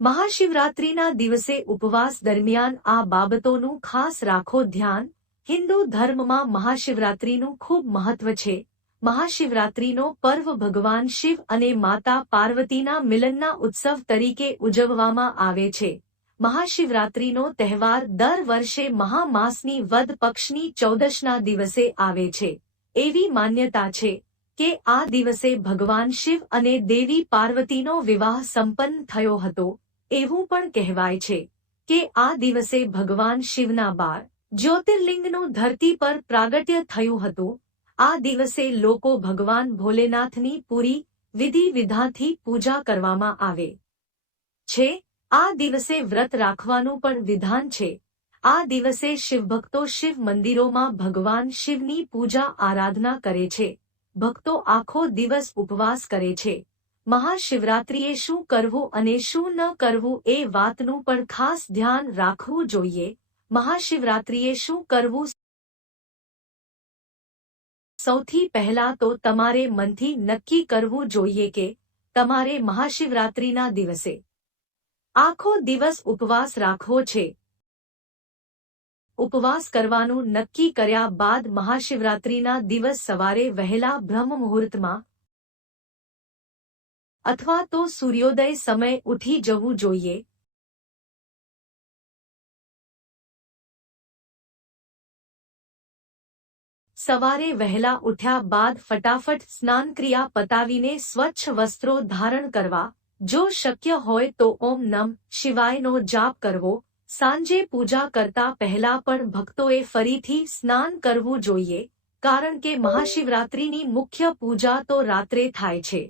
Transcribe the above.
મહાશિવરાત્રિના દિવસે ઉપવાસ દરમિયાન આ બાબતોનું ખાસ રાખો ધ્યાન. હિન્દુ ધર્મમાં મહાશિવરાત્રિનું ખૂબ મહત્વ છે. મહાશિવરાત્રિનો પર્વ ભગવાન શિવ અને માતા પાર્વતીના મિલનના ઉત્સવ તરીકે ઉજવવામાં આવે છે. મહાશિવરાત્રિનો તહેવાર દર વર્ષે મહામાસની વદ પક્ષની 14ના દિવસે આવે છે. એવી માન્યતા છે કે આ દિવસે ભગવાન શિવ અને દેવી પાર્વતીનો વિવાહ સંપન્ન થયો હતો. એવું પણ કહેવાય છે કે આ દિવસે ભગવાન શિવના 12 જ્યોતિર્લિંગનું ધરતી પર પ્રાગટ્ય થયું હતું. આ દિવસે લોકો ભગવાન ભોલેનાથની પૂરી વિધિ વિધાનથી પૂજા કરવામાં આવે છે. આ દિવસે વ્રત રાખવાનું પણ વિધાન છે. આ દિવસે શિવભક્તો શિવ મંદિરોમાં ભગવાન શિવની પૂજા આરાધના કરે છે. ભક્તો આખો દિવસ ઉપવાસ કરે છે. મહાશિવરાત્રિએ શું કરવું અને શું ન કરવું એ વાતનું પણ ખાસ ધ્યાન રાખવું જોઈએ. મહાશિવરાત્રિએ શું કરવું? સૌથી પહેલા તો તમારે મનથી નક્કી કરવું જોઈએ કે તમારે મહાશિવરાત્રિના દિવસે આખો દિવસ ઉપવાસ રાખવો છે. ઉપવાસ કરવાનું નક્કી કર્યા બાદ મહાશિવરાત્રિના દિવસ સવારે વહેલા બ્રહ્મ મુહૂર્તમાં અથવા તો સૂર્યોદય સમયે ઉઠી જવું જોઈએ. સવારે વહેલા ઉઠ્યા બાદ ફટાફટ સ્નાનક્રિયા પતાવીને સ્વચ્છ વસ્ત્રો ધારણ કરવા. જો શક્ય હોય તો ઓમ નમ શિવાયનો જાપ કરવો. સાંજે પૂજા કરતા પહેલા પણ ભક્તોએ ફરીથી સ્નાન કરવું જોઈએ, કારણ કે મહાશિવરાત્રિની મુખ્ય પૂજા તો રાત્રે થાય છે.